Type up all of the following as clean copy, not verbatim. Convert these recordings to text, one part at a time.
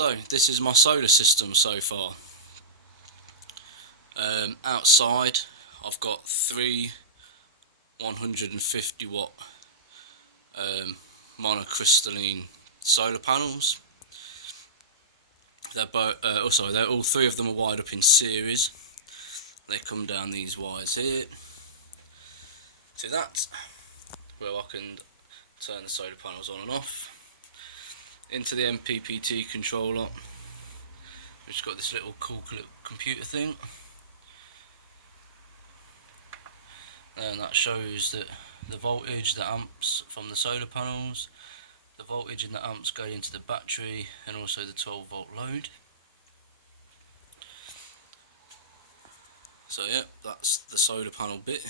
So this is my solar system so far. Outside I've got three 150 watt monocrystalline solar panels. They're all three of them are wired up in series. They come down these wires here to that, where I can turn the solar panels on and off, into the MPPT controller, which has got this little cool computer thing, and that shows that the voltage, the amps from the solar panels, the voltage and the amps go into the battery, and also the 12-volt load. So yeah, that's the solar panel bit.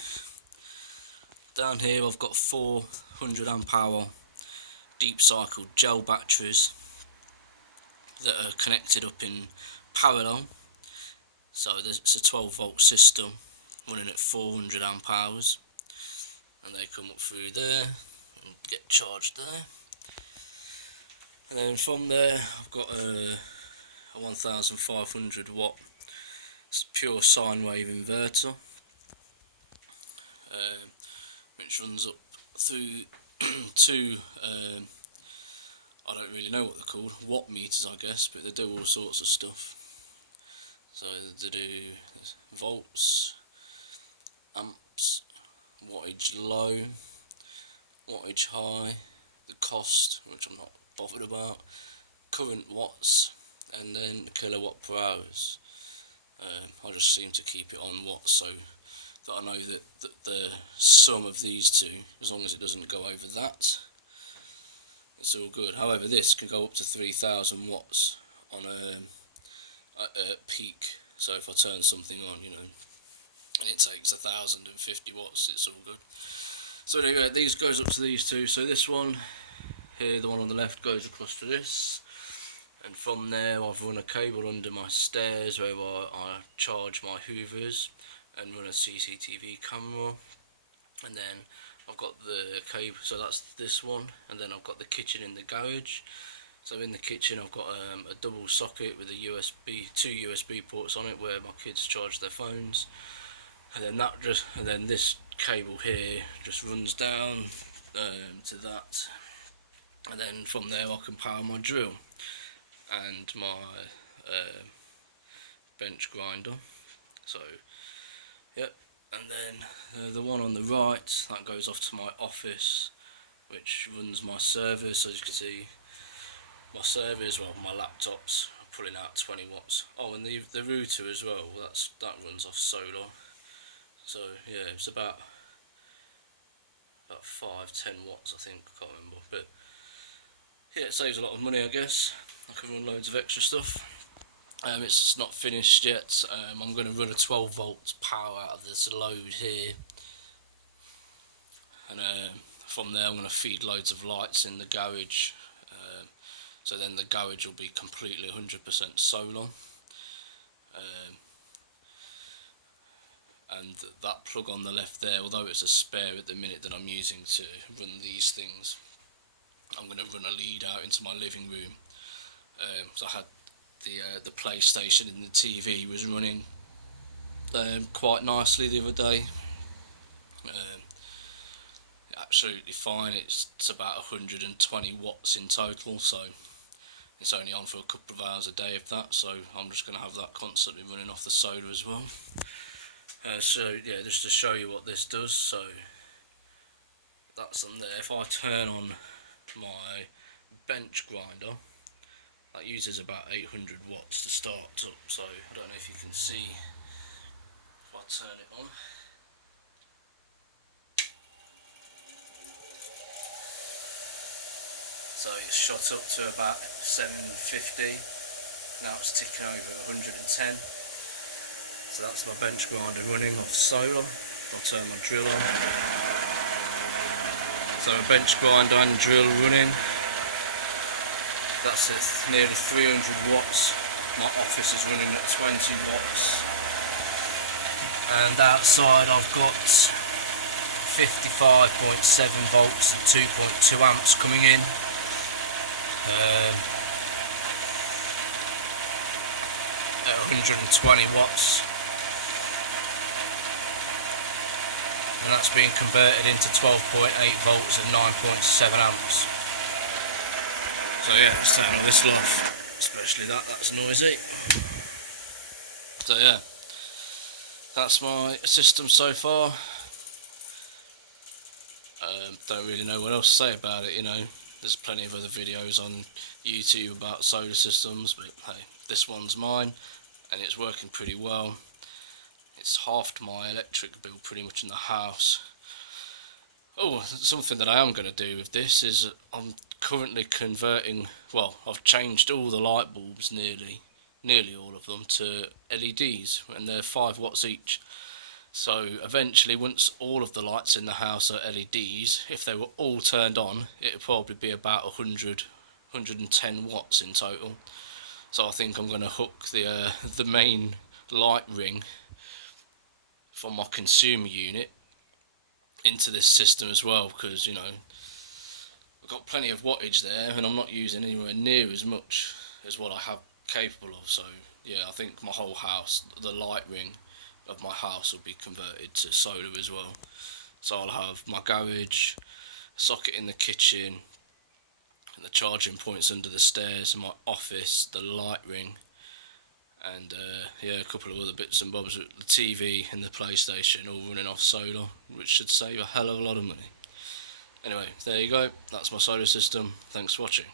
Down here I've got 400 amp hour deep cycle gel batteries that are connected up in parallel. So it's a 12-volt system running at 400 amp hours, and they come up through there and get charged there. And then from there I've got a 1500 watt pure sine wave inverter, which runs up through two I don't really know what they're called, watt meters I guess, but they do all sorts of stuff. So they do volts, amps, wattage low, wattage high, the cost, which I'm not bothered about, current watts, and then the kilowatt per hours. I just seem to keep it on watts so that I know that the sum of these two, as long as it doesn't go over that, it's all good. However, this can go up to 3000 watts on a peak. So if I turn something on, and it takes 1050 watts, it's all good. So anyway, these goes up to these two. So this one here, the one on the left, goes across to this, and from there I've run a cable under my stairs where I charge my hoovers and run a CCTV camera, and then I've got the cable, so that's this one, and then I've got the kitchen in the garage. So in the kitchen I've got a double socket with two USB ports on it where my kids charge their phones, and then this cable here just runs down to that, and then from there I can power my drill and my bench grinder. So yep. And then the one on the right, that goes off to my office, which runs my servers. As you can see, my servers, well, my laptops are pulling out 20 watts. Oh, and the router as well, that runs off solar. So yeah, it's about 5-10 watts, I think, I can't remember. But yeah, it saves a lot of money, I guess. I can run loads of extra stuff. It's not finished yet. I'm going to run a 12 volt power out of this load here, and from there I'm going to feed loads of lights in the garage, so then the garage will be completely 100% solar, and that plug on the left there, although it's a spare at the minute that I'm using to run these things, I'm going to run a lead out into my living room. So I had the PlayStation and the TV was running quite nicely the other day. Absolutely fine. It's about 120 watts in total, so it's only on for a couple of hours a day if that, so I'm just going to have that constantly running off the solar as well. So yeah, just to show you what this does, so that's on there. If I turn on my bench grinder, that uses about 800 watts to start up, so I don't know if you can see if I turn it on. So it's shot up to about 750, now it's ticking over 110. So that's my bench grinder running off solar. I'll turn my drill on. So my bench grinder and drill running. That's at nearly 300 watts. My office is running at 20 watts. And outside I've got 55.7 volts and 2.2 amps coming in. at 120 watts, and that's being converted into 12.8 volts and 9.7 amps. So yeah, let's turn all this off, especially that's noisy. So yeah, that's my system so far. Don't really know what else to say about it, you know. There's plenty of other videos on YouTube about solar systems, but hey, this one's mine, and it's working pretty well. It's halved my electric bill pretty much in the house. Oh, something that I am going to do with this is I'm currently converting, well, I've changed all the light bulbs, nearly all of them, to LEDs, and they're 5 watts each. So eventually, once all of the lights in the house are LEDs, if they were all turned on, it would probably be about 110 watts in total. So I think I'm going to hook the main light ring from my consumer unit into this system as well, because, you know, I've got plenty of wattage there, and I'm not using anywhere near as much as what I have capable of. So yeah, I think my whole house, the light ring of my house, will be converted to solar as well. So I'll have my garage, socket in the kitchen, and the charging points under the stairs, and my office, the light ring, and yeah, a couple of other bits and bobs, the TV and the PlayStation all running off solar, which should save a hell of a lot of money. Anyway, there you go, that's my solar system. Thanks for watching.